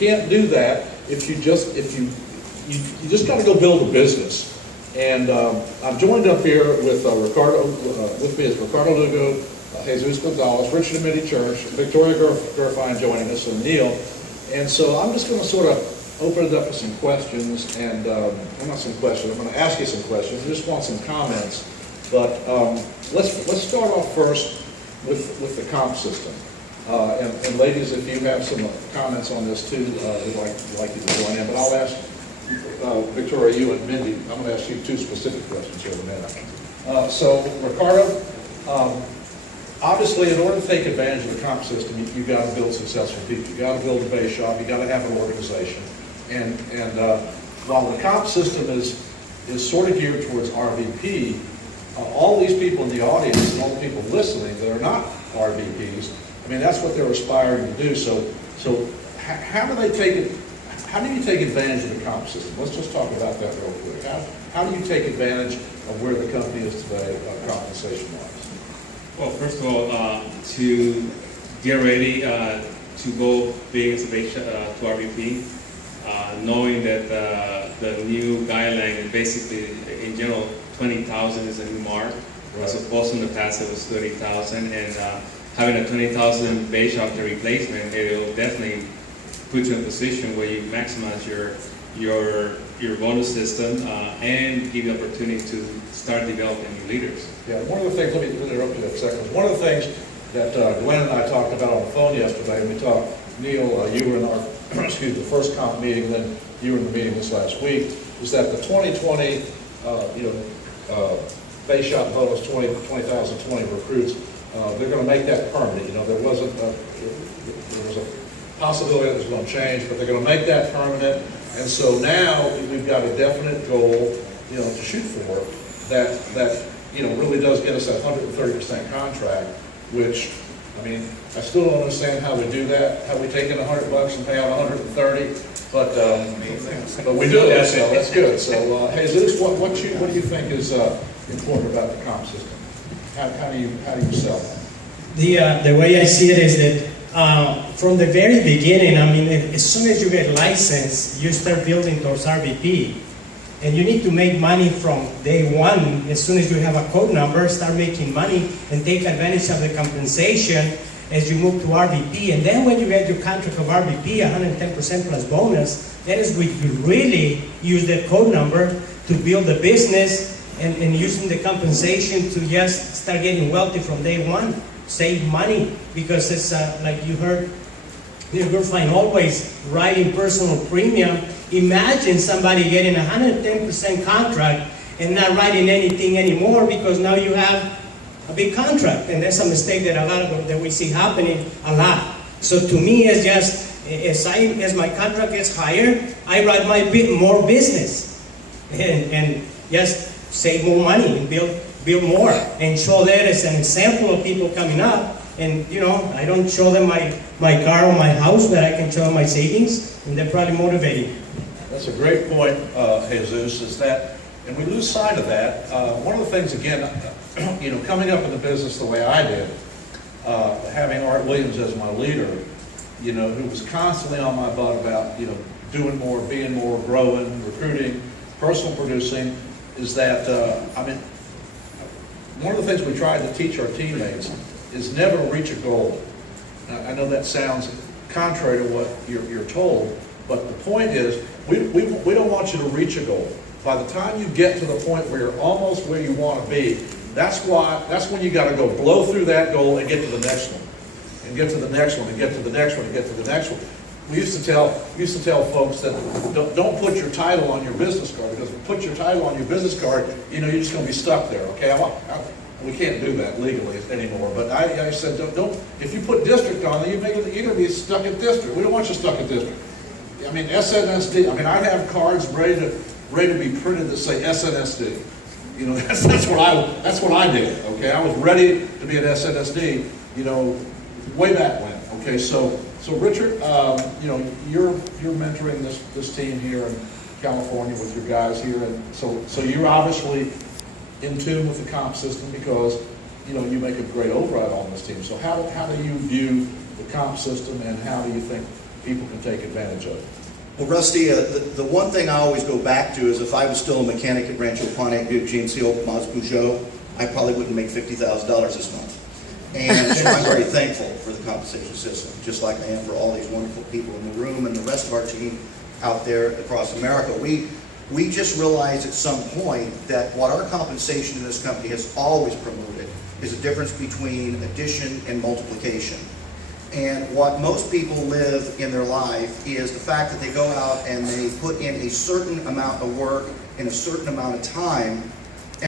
can't do that if you just got to go build a business. And I'm joined up here with Ricardo. With me is Ricardo Lugo, Jesus Gonzalez, Richard and Mitty Church, Victoria Gerfine joining us, and Neil. And so I'm just going to sort of open it up with some questions, and well, not some questions. I'm going to ask you some questions. I just want some comments. But let's start off first with the comp system. And ladies, if you have some comments on this too, we'd like you to join in. But I'll ask Victoria, you and Mindy, I'm going to ask you two specific questions here in a minute. So, Ricardo, obviously, in order to take advantage of the comp system, you've got to build successful people. You've got to build a base shop. You've got to have an organization. And while the comp system is sort of geared towards RVP, all these people in the audience and all the people listening that are not RVPs, I mean, that's what they're aspiring to do. So how do they take it? How do you take advantage of the comp system? Let's just talk about that real quick. How do you take advantage of where the company is today, compensation-wise? Well, first of all, to get ready to go big as a base to RVP, knowing that the new guideline is basically, in general, 20,000 is a new mark, right, as opposed to in the past it was 30,000, and having a 20,000 base after replacement, it will definitely put you in a position where you maximize your bonus system and give you the opportunity to start developing new leaders. Yeah, one of the things, let me interrupt you for a second. One of the things that Glenn and I talked about on the phone yesterday, and we talked, Neil, you were in our, excuse me, the first comp meeting, then you were in the meeting this last week, is that the 2020, base shop bonus 20,020 recruits, they're going to make that permanent. You know, there was a possibility that was going to change, but they're going to make that permanent. And so now we've got a definite goal, to shoot for that really does get us that 130% contract, which, I mean, I still don't understand how we do that. How we take in $100 and pay out 130, but we do it. So that's good. So, Jesus, what do you think is important about the comp system? How do you sell that? The way I see it is that from the very beginning, I mean, as soon as you get licensed, you start building towards RVP. And you need to make money from day one. As soon as you have a code number, start making money and take advantage of the compensation as you move to RVP. And then when you get your contract of RVP, 110% plus bonus, that is when you really use that code number to build a business and using the compensation to just start getting wealthy from day one. Save money, because it's like you heard, you're going to find always writing personal premium. Imagine somebody getting a 110% contract and not writing anything anymore because now you have a big contract, and that's a mistake that a lot of that we see happening a lot. So to me, it's just as my contract gets higher, I write more business and just save more money and build more, and show that as an example of people coming up. And I don't show them my car or my house, but I can show them my savings, and they're probably motivated. That's a great point, Jesus, is that, and we lose sight of that. One of the things, again, coming up in the business the way I did, having Art Williams as my leader, who was constantly on my butt about, doing more, being more, growing, recruiting, personal producing, is that, one of the things we tried to teach our teammates is never reach a goal. Now, I know that sounds contrary to what you're told, but the point is, we don't want you to reach a goal. By the time you get to the point where you're almost where you want to be, that's when you got to go blow through that goal and get to the next one, and get to the next one, and get to the next one, and get to the next one. We used to tell folks that don't put your title on your business card, because if you put your title on your business card, you're just going to be stuck there. Okay, we can't do that legally anymore. But I said, don't. If you put district on there, you're going to be stuck at district. We don't want you stuck at district. I mean, SNSD. I mean, I have cards ready to be printed that say SNSD. That's what I did. Okay, I was ready to be an SNSD. Way back when. Okay, so Richard, you're mentoring this team here in California with your guys here, and so you're obviously in tune with the comp system because you make a great override on this team. So how do you view the comp system, and how do you think people can take advantage of. Well, Rusty, the one thing I always go back to is if I was still a mechanic at Rancho Panek, Duke, GMC, Maz Peugeot, I probably wouldn't make $50,000 this month. And so I'm very thankful for the compensation system, just like I am for all these wonderful people in the room and the rest of our team out there across America. We just realized at some point that what our compensation in this company has always promoted is a difference between addition and multiplication. And what most people live in their life is the fact that they go out and they put in a certain amount of work in a certain amount of time,